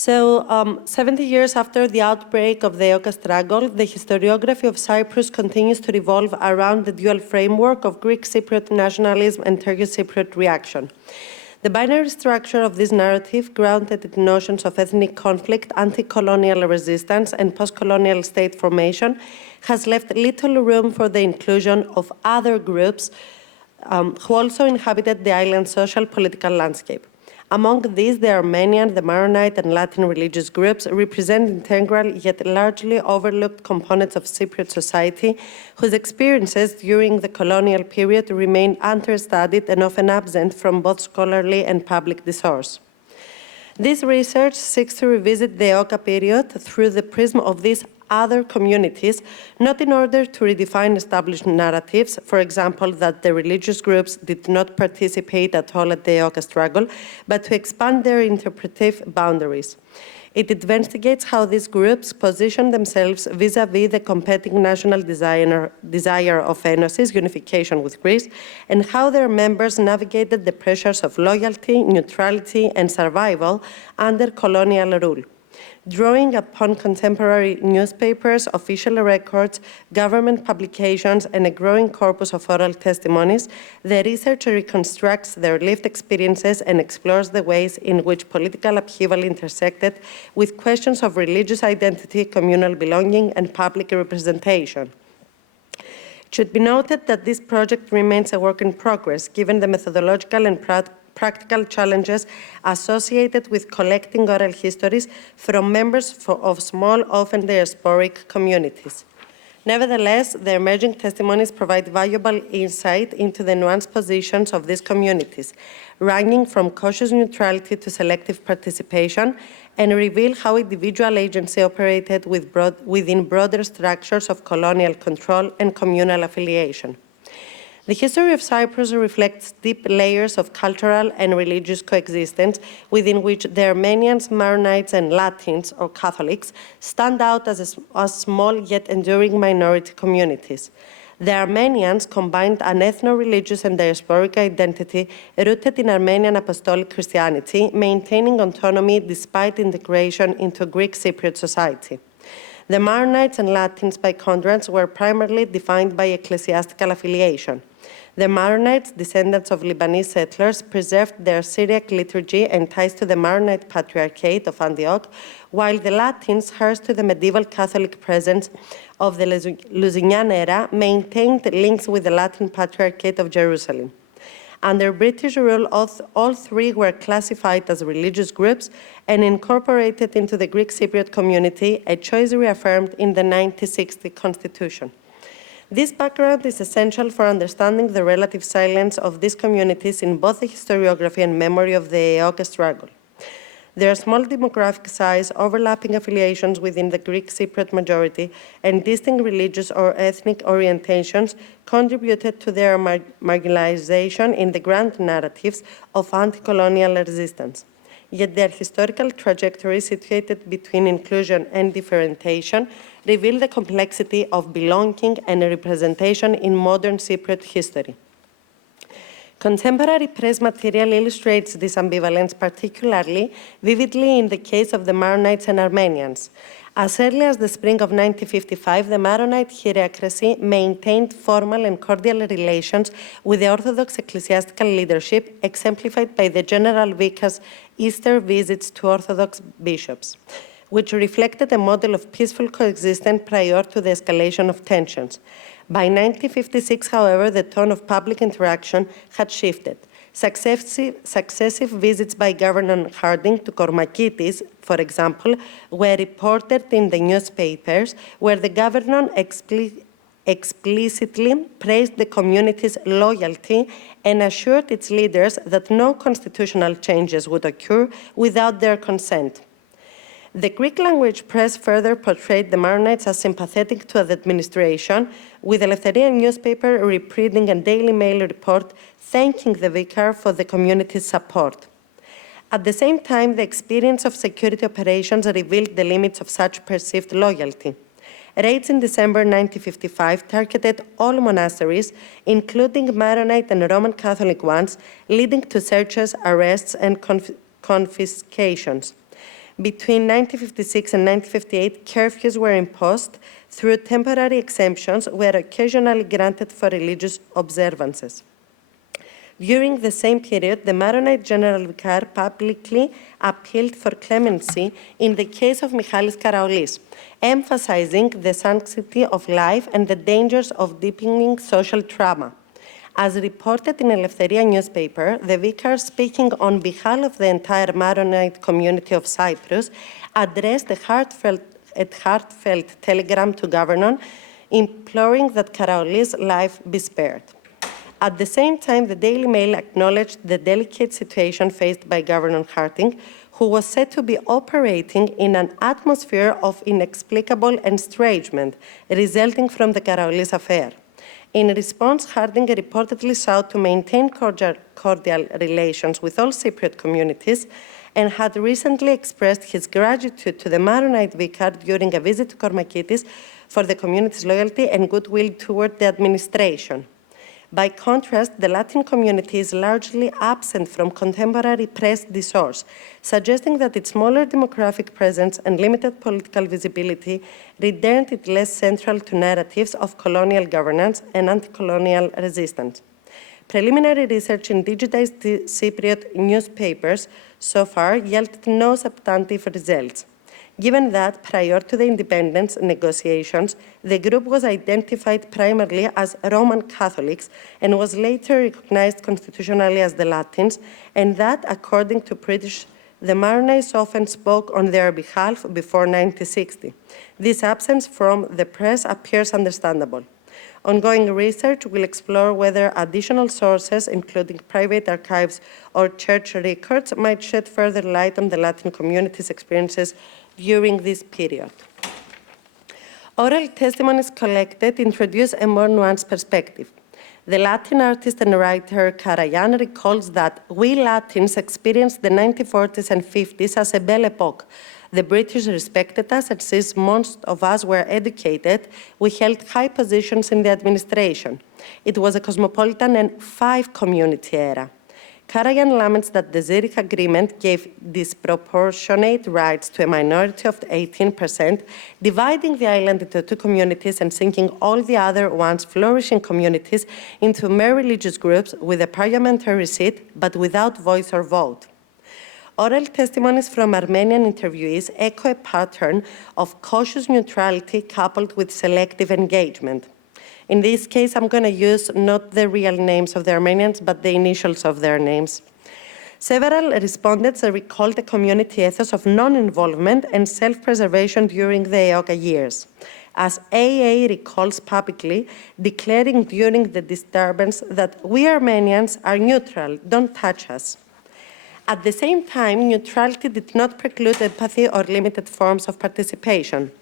70 years after the outbreak of the EOKA struggle, the historiography of Cyprus continues to revolve around the dual framework of Greek Cypriot nationalism and Turkish Cypriot reaction. The binary structure of this narrative, grounded in notions of ethnic conflict, anti-colonial resistance, and post-colonial state formation, has left little room for the inclusion of other groups who also inhabited the island's social political landscape. Among these, the Armenian, the Maronite, and Latin religious groups represent integral yet largely overlooked components of Cypriot society, whose experiences during the colonial period remain understudied and often absent from both scholarly and public discourse. This research seeks to revisit the EOKA period through the prism of these other communities, not in order to redefine established narratives, for example, that the religious groups did not participate at all at the EOKA struggle, but to expand their interpretive boundaries. It investigates how these groups position themselves vis-à-vis the competing national desire of Enosis, unification with Greece, and how their members navigated the pressures of loyalty, neutrality, and survival under colonial rule. Drawing upon contemporary newspapers, official records, government publications, and a growing corpus of oral testimonies, the research reconstructs their lived experiences and explores the ways in which political upheaval intersected with questions of religious identity, communal belonging, and public representation. It should be noted that this project remains a work in progress, given the methodological and practical challenges associated with collecting oral histories from members of small, often diasporic communities. Nevertheless, the emerging testimonies provide valuable insight into the nuanced positions of these communities, ranging from cautious neutrality to selective participation, and reveal how individual agency operated within broader structures of colonial control and communal affiliation. The history of Cyprus reflects deep layers of cultural and religious coexistence within which the Armenians, Maronites, and Latins, or Catholics, stand out as small yet enduring minority communities. The Armenians combined an ethno-religious and diasporic identity rooted in Armenian Apostolic Christianity, maintaining autonomy despite integration into Greek Cypriot society. The Maronites and Latins, by contrast, were primarily defined by ecclesiastical affiliation. The Maronites, descendants of Lebanese settlers, preserved their Syriac liturgy and ties to the Maronite Patriarchate of Antioch, while the Latins, heirs to the medieval Catholic presence of the Lusignan era, maintained links with the Latin Patriarchate of Jerusalem. Under British rule, all three were classified as religious groups and incorporated into the Greek Cypriot community, a choice reaffirmed in the 1960 Constitution. This background is essential for understanding the relative silence of these communities in both the historiography and memory of the EOKA struggle. Their small demographic size, overlapping affiliations within the Greek Cypriot majority, and distinct religious or ethnic orientations contributed to their marginalization in the grand narratives of anti-colonial resistance. Yet their historical trajectory, situated between inclusion and differentiation, reveal the complexity of belonging and representation in modern Cypriot history. Contemporary press material illustrates this ambivalence particularly vividly in the case of the Maronites and Armenians. As early as the spring of 1955, the Maronite hierarchy maintained formal and cordial relations with the Orthodox ecclesiastical leadership, exemplified by the General Vicar's Easter visits to Orthodox bishops, which reflected a model of peaceful coexistence prior to the escalation of tensions. By 1956, however, the tone of public interaction had shifted. Successive visits by Governor Harding to Kormakitis, for example, were reported in the newspapers, where the governor explicitly praised the community's loyalty and assured its leaders that no constitutional changes would occur without their consent. The Greek language press further portrayed the Maronites as sympathetic to the administration, with Eleftheria newspaper reprinting a Daily Mail report thanking the vicar for the community's support. At the same time, the experience of security operations revealed the limits of such perceived loyalty. Raids in December 1955 targeted all monasteries, including Maronite and Roman Catholic ones, leading to searches, arrests, and confiscations. Between 1956 and 1958, curfews were imposed through temporary exemptions were occasionally granted for religious observances. During the same period, the Maronite General Vicar publicly appealed for clemency in the case of Michalis Karaolis, emphasizing the sanctity of life and the dangers of deepening social trauma. As reported in Eleftheria newspaper, the vicar, speaking on behalf of the entire Maronite community of Cyprus, addressed a heartfelt telegram to governor, imploring that Karaolis' life be spared. At the same time, the Daily Mail acknowledged the delicate situation faced by Governor Harting, who was said to be operating in an atmosphere of inexplicable estrangement resulting from the Karaolis affair. In response, Harding reportedly sought to maintain cordial relations with all Cypriot communities and had recently expressed his gratitude to the Maronite vicar during a visit to Kormakitis for the community's loyalty and goodwill toward the administration. By contrast, the Latin community is largely absent from contemporary press discourse, suggesting that its smaller demographic presence and limited political visibility rendered it less central to narratives of colonial governance and anti-colonial resistance. Preliminary research in digitized Cypriot newspapers so far yielded no substantive results. Given that, prior to the independence negotiations, the group was identified primarily as Roman Catholics and was later recognized constitutionally as the Latins, and that, according to British, the Maronites often spoke on their behalf before 1960. This absence from the press appears understandable. Ongoing research will explore whether additional sources, including private archives or church records, might shed further light on the Latin community's experiences during this period. Oral testimonies collected introduce a more nuanced perspective. The Latin artist and writer Karajan recalls that we Latins experienced the 1940s and 50s as a belle epoque. The British respected us, and since most of us were educated, we held high positions in the administration. It was a cosmopolitan and five-community era. Karajan laments that the Zurich Agreement gave disproportionate rights to a minority of 18%, dividing the island into two communities and sinking all the other once flourishing communities into mere religious groups with a parliamentary seat, but without voice or vote. Oral testimonies from Armenian interviewees echo a pattern of cautious neutrality coupled with selective engagement. In this case, I'm going to use not the real names of the Armenians, but the initials of their names. Several respondents recalled a community ethos of non-involvement and self-preservation during the EOKA years. As AA recalls publicly, declaring during the disturbance that we Armenians are neutral, don't touch us. At the same time, neutrality did not preclude empathy or limited forms of participation.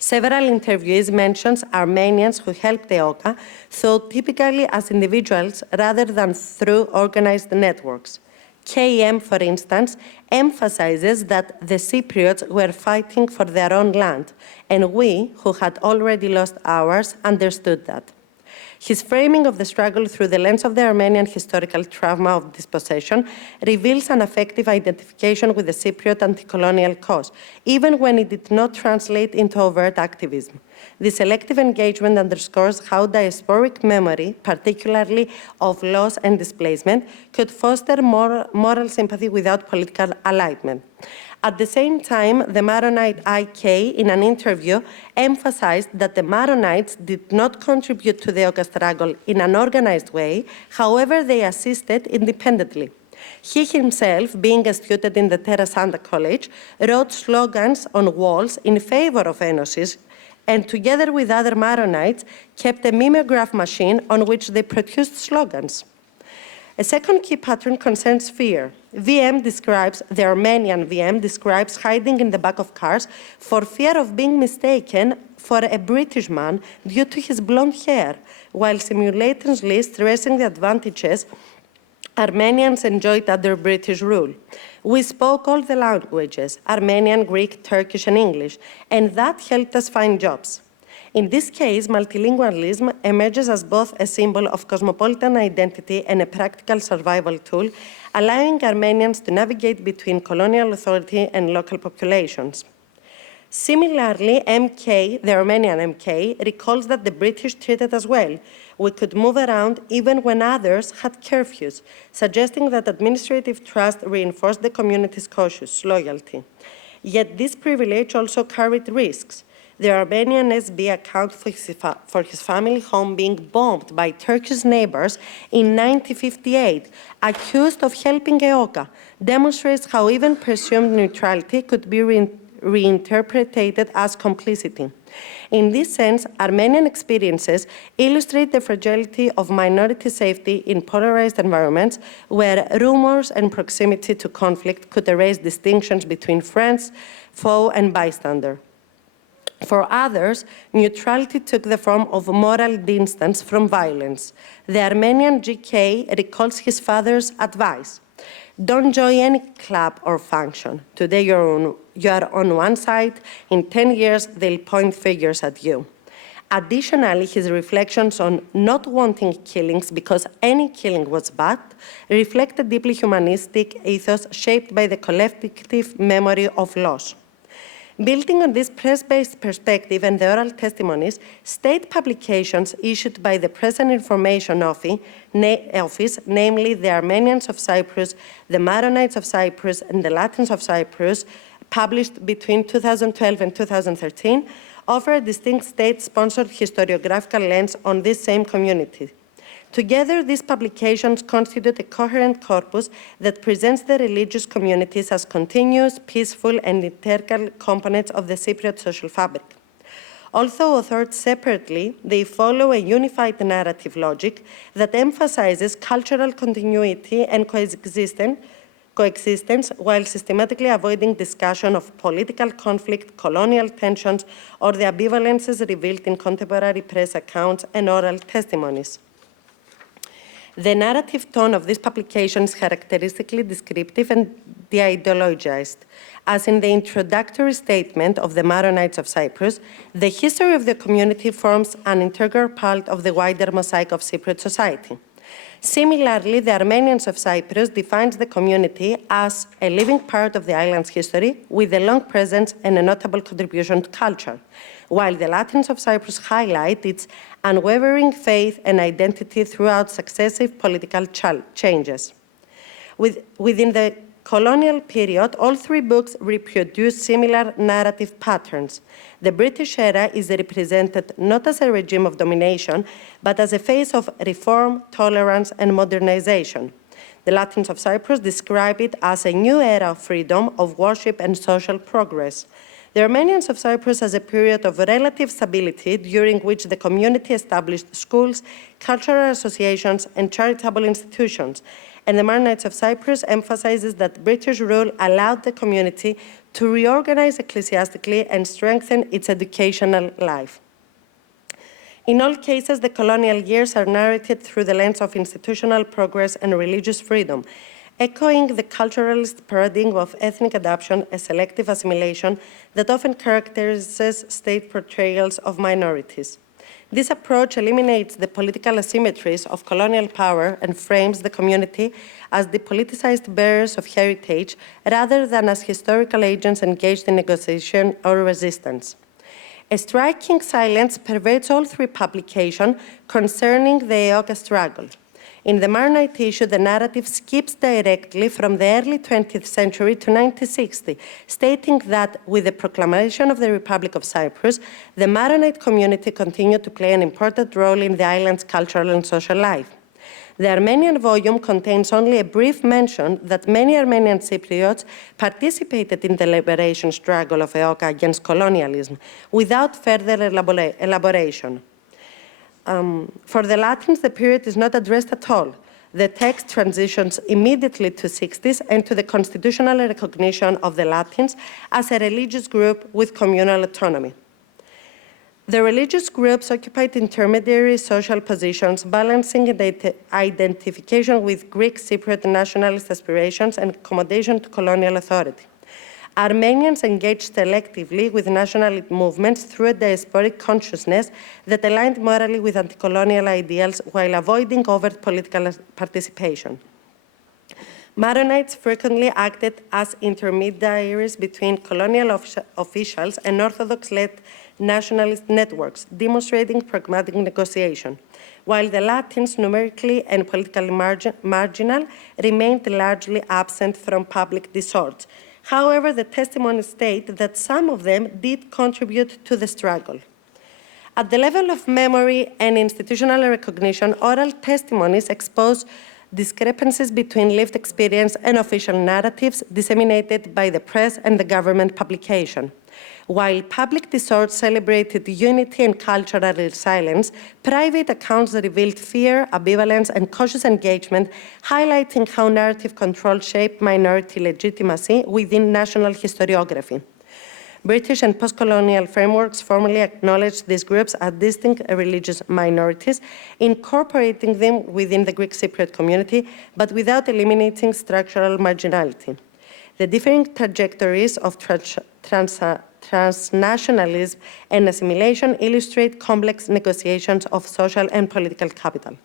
Several interviewees mentioned Armenians who helped EOKA, though typically as individuals rather than through organized networks. KM, for instance, emphasizes that the Cypriots were fighting for their own land, and we, who had already lost ours, understood that. His framing of the struggle through the lens of the Armenian historical trauma of dispossession reveals an affective identification with the Cypriot anti-colonial cause, even when it did not translate into overt activism. This selective engagement underscores how diasporic memory, particularly of loss and displacement, could foster moral sympathy without political alignment. At the same time, the Maronite IK, in an interview, emphasized that the Maronites did not contribute to the EOKA struggle in an organized way, however, they assisted independently. He himself, being a student in the Terra Santa College, wrote slogans on walls in favor of Enosis, and together with other Maronites, kept a mimeograph machine on which they produced slogans. A second key pattern concerns fear. The Armenian VM describes hiding in the back of cars for fear of being mistaken for a British man due to his blonde hair, while simultaneously stressing the advantages Armenians enjoyed under British rule. We spoke all the languages, Armenian, Greek, Turkish, and English, and that helped us find jobs. In this case, multilingualism emerges as both a symbol of cosmopolitan identity and a practical survival tool, allowing Armenians to navigate between colonial authority and local populations. Similarly, MK, the Armenian MK, recalls that the British treated us well. We could move around even when others had curfews, suggesting that administrative trust reinforced the community's cautious loyalty. Yet this privilege also carried risks. The Armenian SB account for his family home being bombed by Turkish neighbors in 1958, accused of helping EOKA, demonstrates how even presumed neutrality could be reinterpreted as complicity. In this sense, Armenian experiences illustrate the fragility of minority safety in polarized environments where rumors and proximity to conflict could erase distinctions between friends, foe, and bystander. For others, neutrality took the form of moral distance from violence. The Armenian GK recalls his father's advice. Don't join any club or function. Today you are on one side, in 10 years they'll point fingers at you. Additionally, his reflections on not wanting killings because any killing was bad reflect a deeply humanistic ethos shaped by the collective memory of loss. Building on this press-based perspective and the oral testimonies, state publications issued by the Press and Information Office, namely the Armenians of Cyprus, the Maronites of Cyprus, and the Latins of Cyprus, published between 2012 and 2013, offer a distinct state-sponsored historiographical lens on this same community. Together, these publications constitute a coherent corpus that presents the religious communities as continuous, peaceful, and integral components of the Cypriot social fabric. Although authored separately, they follow a unified narrative logic that emphasizes cultural continuity and coexistence while systematically avoiding discussion of political conflict, colonial tensions, or the ambivalences revealed in contemporary press accounts and oral testimonies. The narrative tone of this publication is characteristically descriptive and de-ideologized. As in the introductory statement of the Maronites of Cyprus, the history of the community forms an integral part of the wider mosaic of Cypriot society. Similarly, the Armenians of Cyprus defines the community as a living part of the island's history with a long presence and a notable contribution to culture, while the Latins of Cyprus highlight its unwavering faith and identity throughout successive political changes. Within the colonial period, all three books reproduce similar narrative patterns. The British era is represented not as a regime of domination, but as a phase of reform, tolerance, and modernization. The Latins of Cyprus describe it as a new era of freedom, of worship, and social progress. The Armenians of Cyprus as a period of relative stability during which the community established schools, cultural associations, and charitable institutions. And the Maronites of Cyprus emphasizes that British rule allowed the community to reorganize ecclesiastically and strengthen its educational life. In all cases, the colonial years are narrated through the lens of institutional progress and religious freedom, echoing the culturalist paradigm of ethnic adoption, a selective assimilation that often characterizes state portrayals of minorities. This approach eliminates the political asymmetries of colonial power and frames the community as depoliticized bearers of heritage rather than as historical agents engaged in negotiation or resistance. A striking silence pervades all three publications concerning the EOKA struggle. In the Maronite issue, the narrative skips directly from the early 20th century to 1960, stating that with the proclamation of the Republic of Cyprus, the Maronite community continued to play an important role in the island's cultural and social life. The Armenian volume contains only a brief mention that many Armenian Cypriots participated in the liberation struggle of EOKA against colonialism, without further elaboration. For the Latins, the period is not addressed at all. The text transitions immediately to 60s and to the constitutional recognition of the Latins as a religious group with communal autonomy. The religious groups occupied intermediary social positions, balancing the identification with Greek Cypriot nationalist aspirations and accommodation to colonial authority. Armenians engaged selectively with national movements through a diasporic consciousness that aligned morally with anti-colonial ideals while avoiding overt political participation. Maronites frequently acted as intermediaries between colonial officials and Orthodox-led nationalist networks, demonstrating pragmatic negotiation, while the Latins, numerically and politically marginal, remained largely absent from public discourse. However, the testimonies state that some of them did contribute to the struggle. At the level of memory and institutional recognition, oral testimonies expose discrepancies between lived experience and official narratives disseminated by the press and the government publication. While public discourse celebrated unity and cultural resilience, private accounts revealed fear, ambivalence, and cautious engagement, highlighting how narrative control shaped minority legitimacy within national historiography. British and post-colonial frameworks formally acknowledged these groups as distinct religious minorities, incorporating them within the Greek Cypriot community, but without eliminating structural marginality. The differing trajectories of transnationalism and assimilation illustrate complex negotiations of social and political capital.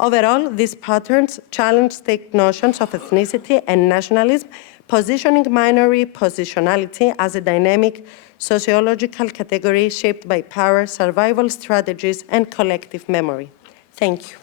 Overall, these patterns challenge state notions of ethnicity and nationalism, positioning minority positionality as a dynamic sociological category shaped by power, survival strategies, and collective memory. Thank you.